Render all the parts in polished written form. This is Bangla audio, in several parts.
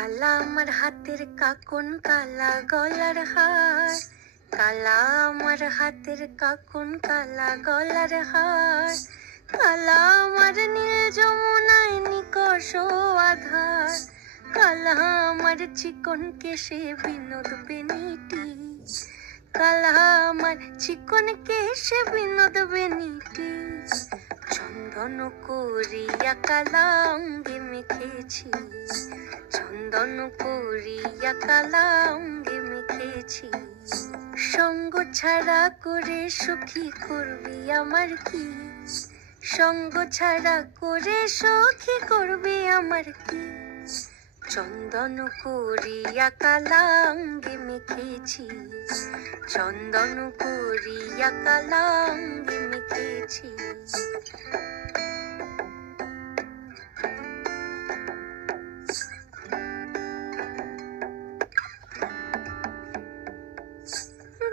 কালা আমার হাতের কাকন, কালা গলার হার। কালা আমার হাতের কাকন, কালা গলার হার। কালা আমার নীল যমুনায় নিকষ আধার। কালা আমার চিকন কেশে বিনোদ বেনিটি। কালা আমার চিকন কেশে বিনোদ বেনিটি। চন্দন করিয়া কালা অঙ্গে মেখেছি। চন্দন করিয়া কালা অঙ্গে মেখেছি। সঙ্গ ছাড়া করে সখী করবি আমার কি? সঙ্গ ছাড়া করে সখী করবি আমার কি? চন্দন করিয়া কালা অঙ্গে মেখেছি। চন্দন করিয়া কালা অঙ্গে মেখেছি।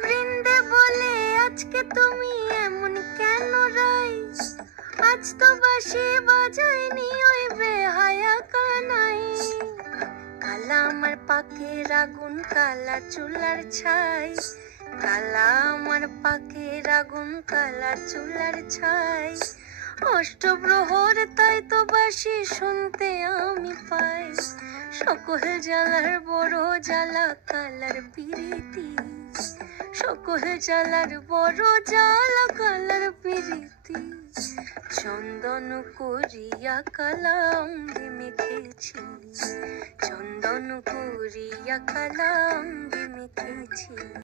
বৃন্দে বলে আজকে তুমি এমন কেন রাই? আজ তো বাঁশি বাজায়নি ওই বেহায়া কানাই। কালা আমার পাকের আগুন, কালা চুলার ছাই। কালা আমার পাকের আগুন, কালা চুলার ছাই। অষ্টপ্রহর তাই তো বাঁশি শুনতে আমি পাই। সকল জ্বালার বড় জ্বালা কালার পিরিতি। সকল জ্বালার বড় জ্বালা কালার পিরিতি। চন্দন করিয়া কালা অঙ্গে মেখেছি। চন্দন করিয়া কালা অঙ্গে মেখেছি।